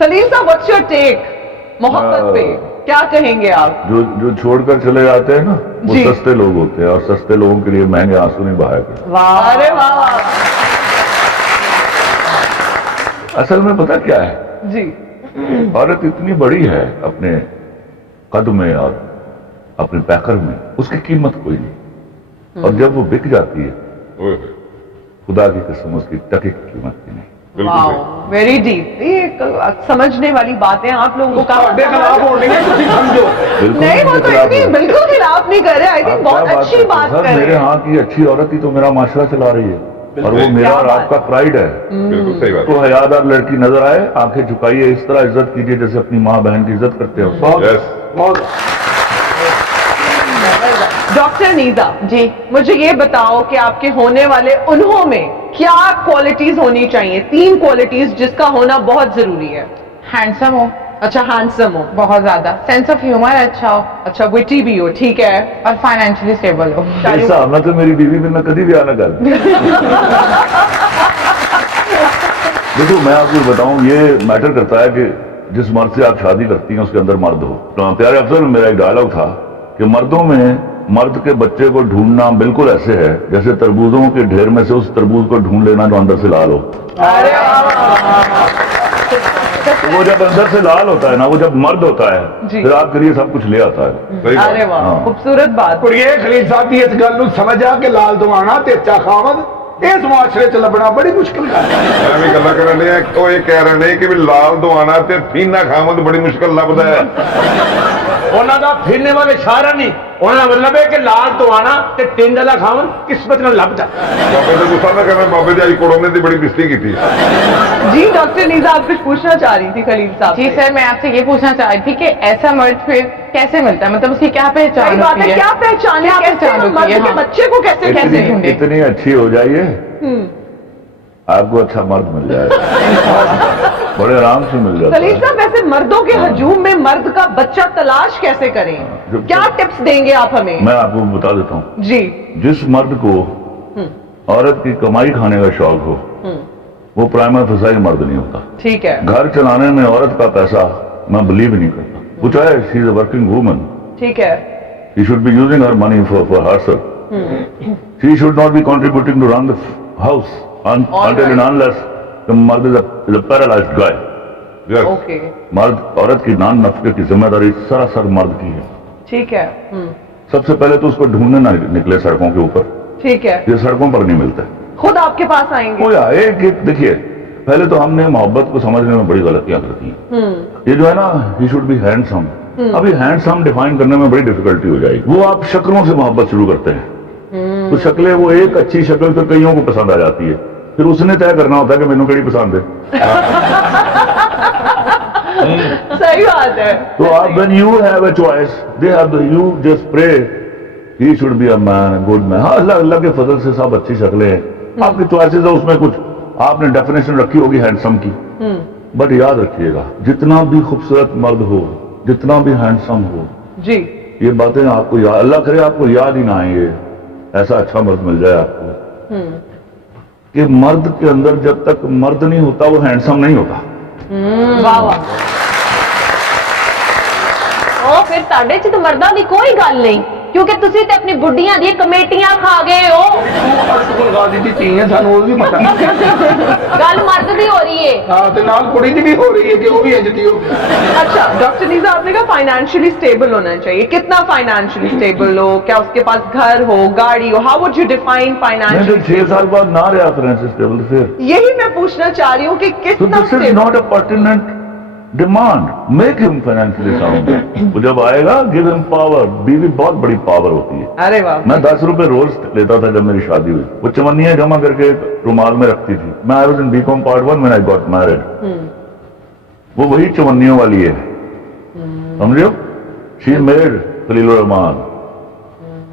खलील साहब, what's your take मोहब्बत पे, क्या कहेंगे आप? जो छोड़कर चले जाते हैं ना, वो जी। सस्ते लोग होते हैं, और सस्ते लोगों के लिए महंगे आंसू नहीं बहाया करते। वाह, अरे वाह वाह। असल में पता क्या है जी। औरत इतनी बड़ी है अपने कद में और अपने पैकर में, उसकी कीमत कोई नहीं, और जब वो बिक जाती है खुदा की कसम उसकी टके की कीमत की नहीं। Wow, very deep. ये समझने वाली बातें आप लोगों को कहा खिलाफ हो रही है, तुम समझो। बिल्कुल नहीं, वो तो खिलाफ इतनी हो। बिल्कुल खिलाफ नहीं कर रहे। आई थिंक आप बहुत क्या अच्छी बात करते कर हैं? सर, रहे मेरे हैं। यहाँ की अच्छी औरत ही तो मेरा माशरा चला रही है, और वो मेरा और क्या बात। आपका प्राइड है। बिल्कुल सही बात। तो हयादार लड़की नजर आए, आंखें झुकाइए, इस तरह इज्जत कीजिए जैसे अपनी माँ बहन की इज्जत करते हो। Yes. बहुत डॉक्टर नीजा जी, मुझे ये बताओ कि आपके होने वाले उन्हों में क्या क्वालिटीज होनी चाहिए? 3 क्वालिटीज जिसका होना बहुत जरूरी है। हैंडसम हो, अच्छा, हैंडसम हो, बहुत ज्यादा, सेंस ऑफ ह्यूमर अच्छा हो, अच्छा विटी भी हो, ठीक है, और फाइनेंशियली स्टेबल हो। ऐसा मैं तो मेरी बीवी भी मैं कभी भी आना कर। देखो मैं आपको बताऊं, ये मैटर करता है कि जिस मर्द से आप शादी करती हैं उसके अंदर मर्द हो। तो प्यारे अफसर, मेरा एक डायलॉग था कि मर्दों में मर्द के बच्चे को ढूंढना बिल्कुल ऐसे है जैसे तरबूजों के ढेर में से उस तरबूज को ढूंढ लेना जो अंदर से लाल हो। अरे तो वो जब अंदर से लाल होता है ना, वो जब मर्द होता है, जी। फिर आपके लिए सब कुछ ले आता है। सही बात। अरे वाह, हाँ। खूबसूरत बात। ਕੁੜੀਏ ਖਲੀਲ ਸਾਹਿਬ ਦੀ ਇਸ ਗੱਲ ਨੂੰ ਸਮਝ ਆ ਕਿ ਲਾਲ ਦਵਾਣਾ ਤੇ ਅੱਛਾ ਖਾਵਦ ਇਸ ਮੁਆਸ਼ਰੇ 'ਚ ਲੱਭਣਾ ਬੜੀ ਮੁਸ਼ਕਿਲ ਗੱਲ ਹੈ। ਐਵੇਂ ਗੱਲਾਂ ਕਰਨ ਦੇ ਉਹ ਇਹ ਕਹਿ ਰਹੇ ਨੇ ਕਿ ਵੀ ਲਾਲ ਦਵਾਨਾ ਤੇ ਫੀਨਾ ਖਾਵਦ ਬੜੀ ਮੁਸ਼ਕਲ ਲੱਭਦਾ ਹੈ। ਉਹਨਾਂ ਦਾ ਫਿਰਨੇ ਵਾਲੇ ਇਸ਼ਾਰਾ ਨਹੀਂ, ਉਹਨਾਂ ਦਾ ਮਤਲਬ ਹੈ ਕਿ ਲਾਲ ਦਵਾਣਾ ਤੇ ਟਿੰਡ ਵਾਲਾ ਖਾਵਨ ਕਿਸਮਤ ਨਾਲ ਲੱਭਦਾ। ਬਾਬੇ ਦੇ ਗੁੱਸਾ ਨਾ ਕਰਨਾ, ਬਾਬੇ ਦੀ ਅੱਜ ਕੋੜੋਨੇ ਦੀ ਬੜੀ ਬਿਸਤੀ ਕੀਤੀ। जी डॉक्टर नीजा, आप कुछ पूछना चाह रही थी खलील साहब जी से। सर, मैं आपसे ये पूछना चाह रही थी कि ऐसा मर्द फिर कैसे मिलता है, मतलब उसकी क्या पहचान सही बात होती है, है? क्या पहचान है? क्या कैसे पहचान हम होती मर्द है? के हाँ। बच्चे को कैसे कैसे ढूंढे? इतनी अच्छी हो जाइए आपको अच्छा मर्द मिल जाएगा, बड़े आराम से मिल जाता खलील है। साहब, वैसे मर्दों के हजूम में मर्द का बच्चा तलाश कैसे करें? जब- क्या टिप्स देंगे आप हमें? मैं आपको बता देता हूँ, जी। जिस मर्द को औरत की कमाई खाने का शौक हो वो प्राइमरी फसाई मर्द नहीं होता। ठीक है, घर चलाने में औरत का पैसा मैं बिलीव नहीं करता। वो चाहे she is a working woman, ठीक है, she should be using her money for herself. She should not be contributing to run the house until and unless the murd is a paralyzed guy. Yes. Okay, मर्द औरत की नान नफके की जिम्मेदारी सरासर मर्द की है। ठीक है, सबसे पहले तो उसको ढूंढने ना निकले सड़कों के ऊपर, ठीक है, ये सड़कों पर नहीं मिलता है। खुद आपके पास आएंगे। वो या एक एक देखिए, पहले तो हमने मोहब्बत को समझने में बड़ी गलतियां करती हैं। ये जो है ना, ही शुड बी हैंडसम, अभी हैंडसम डिफाइन करने में बड़ी डिफिकल्टी हो जाएगी। वो आप शक्लों से मोहब्बत शुरू करते हैं, तो शक्लें, वो एक अच्छी शक्ल तो कईयों को पसंद आ जाती है, फिर उसने तय करना होता है कि मैनू केड़ी पसंद है। सही बात है। तो आप when you have a choice, they have the, you just pray he should be a man, a good man। हाँ, अल्लाह अल्लाह के फजल से सब अच्छी शक्लें हैं, आपकी चॉइसेस है, उसमें कुछ आपने डेफिनेशन रखी होगी हैंडसम की, बट याद रखिएगा जितना भी खूबसूरत मर्द हो, जितना भी हैंडसम हो, जी, ये बातें आपको याद, अल्लाह करे आपको याद ही ना आएंगे, ऐसा अच्छा मर्द मिल जाए आपको कि मर्द के अंदर जब तक मर्द नहीं होता वो हैंडसम नहीं होता। वाह वाह। ਉਹ ਫਿਰ ਤੁਹਾਡੇ ਚ ਤਾਂ ਮਰਦਾਂ ਦੀ ਕੋਈ ਗੱਲ ਨਹੀਂ, ਕਿਉਂਕਿ ਤੁਸੀਂ ਤੇ ਆਪਣੀ ਬੁੱਢੀਆਂ ਦੀ ਕਮੇਟੀਆਂ ਖਾ ਗਏ ਹੋ। ਗੁਲਗਾਦੀ ਦੀ ਧੀ ਹੈ, ਸਾਨੂੰ ਉਹ ਵੀ ਪਤਾ। ਗੱਲ ਮਰਦ ਦੀ ਹੋ ਰਹੀ ਹੈ। ਹਾਂ, ਤੇ ਨਾਲ ਕੁੜੀ ਦੀ ਵੀ ਹੋ ਰਹੀ ਹੈ ਕਿ ਉਹ ਵੀ ਇੰਜ ਦੀ ਹੋ। अच्छा डॉक्टर नीजा, आपने कहा फाइनेंशियली स्टेबल होना चाहिए। कितना फाइनेंशियली स्टेबल हो? क्या उसके पास घर हो, गाड़ी हो? हाउ वुड यू डिफाइन मैं तो फाइनेंशियली? 6 साल बाद ना रहा फाइनेंशियल स्टेबल, फिर यही मैं पूछना चाह रही हूँ कि so कितना this is stable? not a pertinent demand, make him financially sound। वो जब आएगा give him power, बीवी बहुत बड़ी पावर होती है। अरे वाह, मैं 10 रुपए रोज लेता था जब मेरी शादी हुई, वो चवन्नियां जमा करके रुमाल में रखती थी। मैं I was in BCom part 1 when I got married। वो वही चवन्नियों वाली है, समझ रहे हो? She made Khalil Rahman.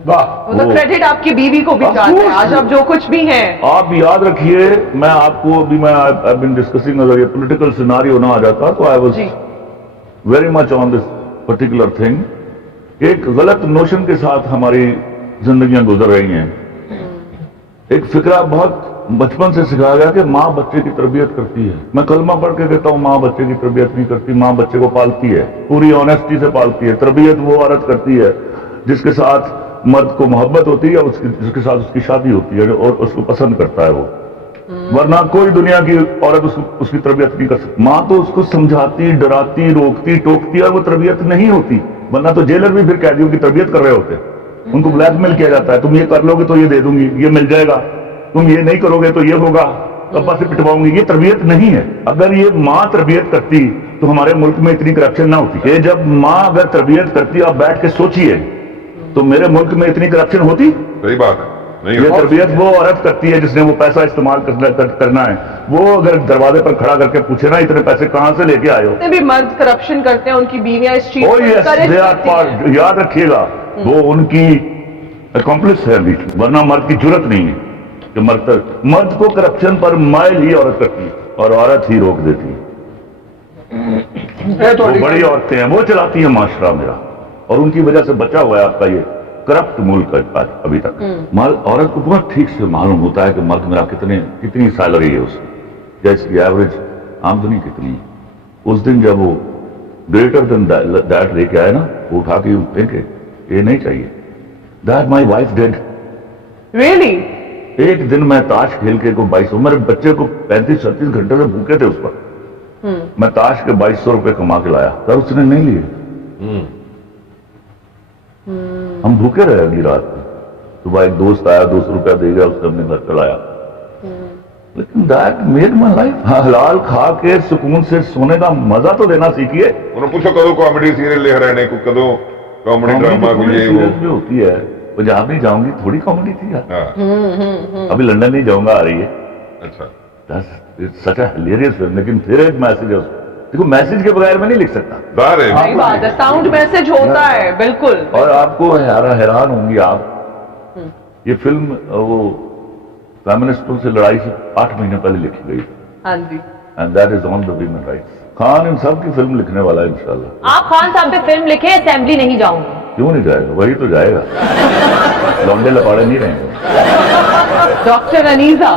ਵਾਹ, वो तो क्रेडिट आपकी बीवी को भी Of जाता है। course। आज आप जो कुछ भी हैं, आप याद रखिए, मैं आपको अभी मैं आई बीन डिस्कसिंग, अगर ये पॉलिटिकल सिनारियो ना आ जाता तो आई वाज जी, very much on this particular thing. एक गलत नोशन के साथ हमारी जिंदगियां गुजर रही हैं। एक फिक्रा बहुत बचपन से सिखाया गया कि माँ बच्चे की तरबियत करती है। मैं कलमा पढ़ के कहता हूँ माँ बच्चे की तरबियत नहीं करती, माँ बच्चे को पालती है, पूरी ऑनेस्टी से पालती है। तरबियत वो औरत करती है जिसके साथ मर्द को मोहब्बत होती है, जिसके साथ उसकी शादी होती है और उसको पसंद करता है वो, वरना कोई दुनिया की औरत उसकी तरबियत नहीं कर सकती। माँ तो उसको समझाती, डराती, रोकती, टोकती, और वो तरबियत नहीं होती। वरना तो जेलर भी फिर कैदियों की तरबियत कर रहे होते, उनको ब्लैकमेल किया जाता है, तुम ये कर लोगे तो ये दे दूंगी, ये मिल जाएगा, तुम ये नहीं करोगे तो ये होगा, अब्बा से पिटवाऊंगी। ये तरबियत नहीं है। अगर ये माँ तरबियत करती तो हमारे मुल्क में इतनी करप्शन ना होती। ये जब माँ अगर तरबियत करती, आप बैठ के सोचिए, तो मेरे मुल्क में इतनी करप्शन होती? सही बात है, नहीं ये होता। तरबियत वो औरत करती है जिसने वो पैसा इस्तेमाल करना है। वो अगर दरवाजे पर खड़ा करके पूछे ना इतने पैसे कहाँ से लेके आए हो, जितने भी मर्द करप्शन करते हैं उनकी बीवियां इस चीज ओ को यस, encourage दे आर करती हैं। पार्ट, याद रखिएगा, वो उनकी अकॉम्प्लिस है बीच में, वरना मर्द की जरूरत नहीं है कि मर्द को करप्शन पर माइल ही औरत करती है और औरत ही रोक देती है। वो बड़ी औरतें हैं, वो चलाती हैं माशरा मेरा, और उनकी वजह से बचा हुआ है आपका ये करप्ट मुल्क अभी तक। औरत को बहुत ठीक से मालूम होता है कि मर्द मेरा कितनी सैलरी है उसकी, जैसे एवरेज आमदनी कितनी है। उस दिन जब वो ग्रेटर देन दैट लेके आए ना, वो उठा के फेंके, ये नहीं चाहिए। That my wife did. Really? एक दिन मैं ताश खेल के को 2200, मेरे बच्चे को 35-36 घंटे से भूखे थे उस पर, मैं ताश के 2200 रुपए कमा के लाया, पर उसने नहीं लिए। हम भूखे रहे अगली रात में। सुबह एक दोस्त आया, 200 रुपया दे गया, उसने अपने घर पे लाया। लेकिन दैट मेड माई लाइफ। हलाल खा के सुकून से सोने का मजा तो लेना सीखिए। उन्होंने पूछो कदों कॉमेडी सीरियल लिख रहे ने, कदों कॉमेडी ड्रामा को ये वो जो होती है। पंजाब नहीं जाऊंगी, थोड़ी कॉमेडी थी यार। हाँ, अभी लंदन नहीं जाऊंगा, आ रही है। अच्छा, सच है हिलेरियस फिल्म, लेकिन फिर एक मैसेज है उसमें। देखो, मैसेज के बगैर मैं नहीं लिख सकता। दार है सही बात है, साउंड मैसेज होता है, बिल्कुल। और आपको हैरान होंगी आप, ये फिल्म वो फेमिनिस्टों से लड़ाई से 8 महीने पहले लिखी गई, हाँ जी। And that is on the women rights. Khan इन सब की फिल्म लिखने वाला है इंशाल्लाह। आप खान साहब पे फिल्म लिखे, असेंबली नहीं जाऊंगी। क्यों नहीं जाएगा, वही तो जाएगा। लौंडे लपाड़े नहीं रहेंगे। डॉक्टर अनीजा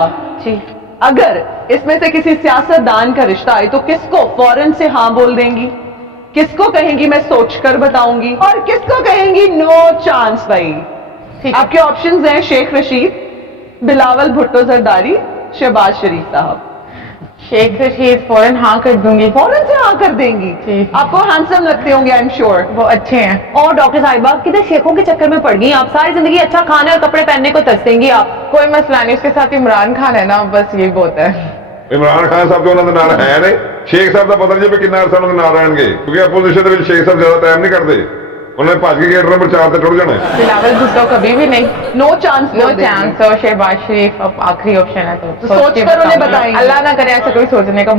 जी, अगर इसमें से किसी सियासतदान का रिश्ता आए तो किसको फौरन से हाँ बोल देंगी, किसको कहेंगी मैं सोचकर बताऊंगी, और किसको कहेंगी नो चांस भाई? ठीक है। आपके ऑप्शंस हैं शेख रशीद, बिलावल भुट्टो जरदारी, शहबाज शरीफ साहब। शेख रशीद फौरन हाँ कर दूंगी। फौरन से हाँ कर देंगी। ठीक। आपको हैंडसम लगते होंगे, आई एम श्योर। वो अच्छे हैं। और डॉक्टर साहिबा किधर शेखों के चक्कर में पड़ गई आप? सारी जिंदगी अच्छा खाना और कपड़े पहनने को तरसेंगी आप। कोई मसला नहीं, उसके साथ इमरान खान है ना, बस यही बहुत है। इमरान खान साहब तो उन्होंने नाल है नहीं, शेख साहब का पता नहीं भी कितना अरसा उन्होंने नाल रहणगे, क्योंकि अपोजिशन के शेख साहब ज्यादा टाइम नहीं करते, उन्होंने भज के गेट नंबर 4 से टुट जाना है। बिलावल भुट्टो कभी भी नहीं। No chance, no chance. और शहबाज शरीफ अब आखिरी ऑप्शन है, तो सोच कर उन्हें बताएंगे। अल्लाह ना करे ऐसा कोई सोचने का